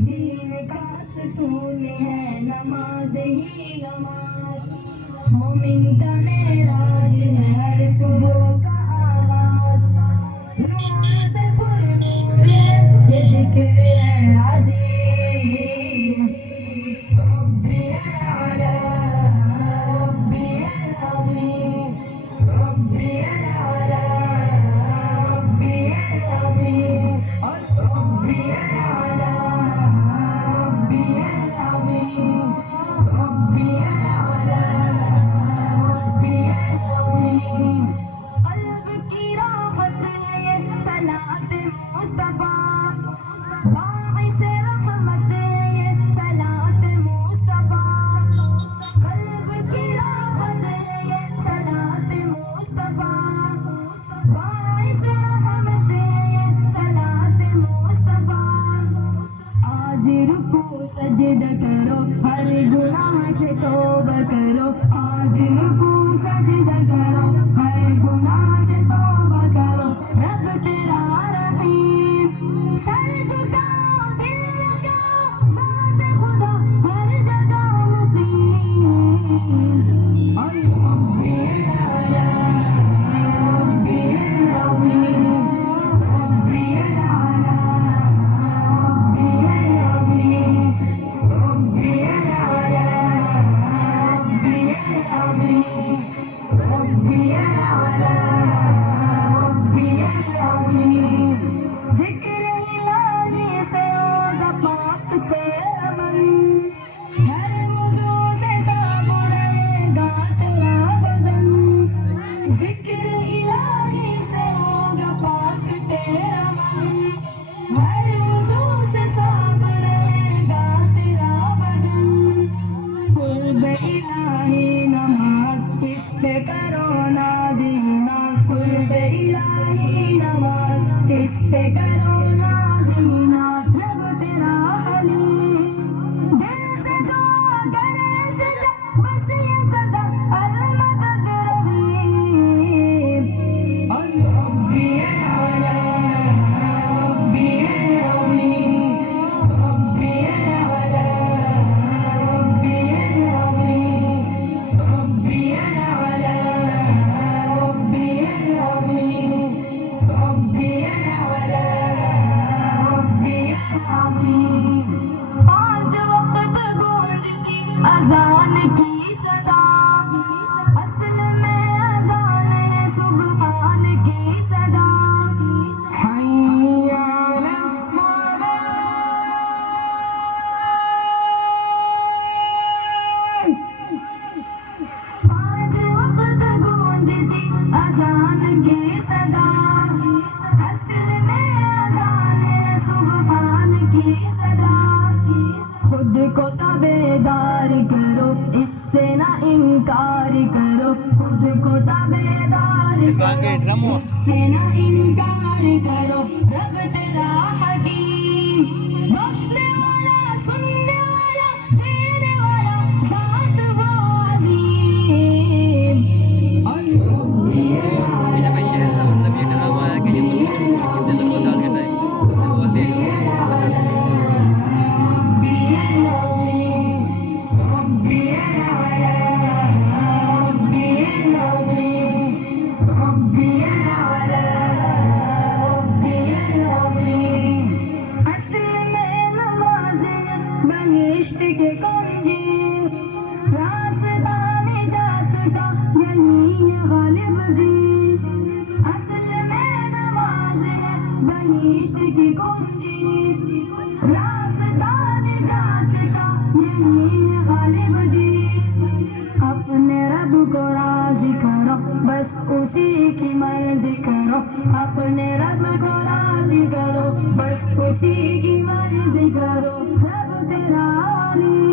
दीन का सुकून है नमाज ही नमाज, मोमिन का मेराज है हर सुबह का आगाज। नूर से पुरनूर है ये जिक्र है अज़ीम, रब्बी अल-आला रब्बी अल-अज़ीम, रब्बी अल-आला रब्बी अल-अज़ीम, रब्बी अल-आला रब्बी अल-अज़ीम, रब्बी अल-आला रब्बी अल-अज़ीम। क़ल्ब की राहत है ये सलात मुस्तफ़ा, बाइस रहमत है ये सलात मुस्तफ़ा। क़ल्ब की राहत है ये सलात मुस्तफ़ा, बाइस रहमत है ये सलात मुस्तफ़ा। आज रुको सजदा करो हर गुनाह से तौबा करो, आज रुको सजदा करो हर गुनाह से तौबा करो। रब तेरा रहीम, सर झुकाओ दिल लगाओ, ज़ात खुदा हर जगह मुक़ीम। रब्बी अल-आला रब्बी अल-अज़ीम, रब्बी अल-आला रब्बी अल-अज़ीम, रब्बी अल-आला रब्बी अल-अज़ीम, रब्बी अल-आला रब्बी अल-अज़ीम। ज़िक्र इलाही से होगा पाक तेरा मन, हर वज़ू से साफ़ रहेगा तेरा बदन। ज़िक्र इलाही से होगा पाक तेरा मन, हर वज़ू से साफ़ रहेगा तेरा बदन। कुर्ब इलाही नमाज इस पे करो नाज़ी नाज़, कुर्ब इलाही नमाज इस पे करो नाज़ी नाज़। रब तेरा हलीम, दिल से दुआ करे इल्तिजा, बस ये सज़ा अल-मदद रहीम। रब्बी अल-आला रब्बी अल-अज़ीम, रब्बी अल-आला रब्बी अल-अज़ीम, रब्बी अल-आला रब्बी अल-अज़ीम, रब्बी अल-आला रब्बी अल-अज़ीम। पांच वक्त गूंजती अज़ान की सदा, असल में अज़ान है सुबहान की सदा। हय्या अलस्सलाह, पांच वक्त गूंजती अज़ान की सदा, असल में अज़ान है सुबहान की सदा। खुद को ताबेदार करो इससे ना इनकार करो, खुद को ताबेदार करो इससे ना इनकार करो। रब तेरा हकीम, बख्शने वाला सुनने वाला देने वाला ज़ात वो अज़ीम। रब्बी अल-आला रब्बी अल-अज़ीम, रब्बी अल-आला रब्बी अल-अज़ीम, रब्बी अल-आला रब्बी अल-अज़ीम। असल में नमाज़ बहिश्त के कुंजी, रास्ता निजात का यही है गालिब जी। असल में नमाज़ है बहिश्त की कुंजी, रास्ता निजात का यही है गालिब जी। अपने रब को राज़ी करो, बस उसी की मर्ज़ी करो। अपने रब को राज़ी करो, बस उसी की मर्ज़ी करो। रब तेरा अली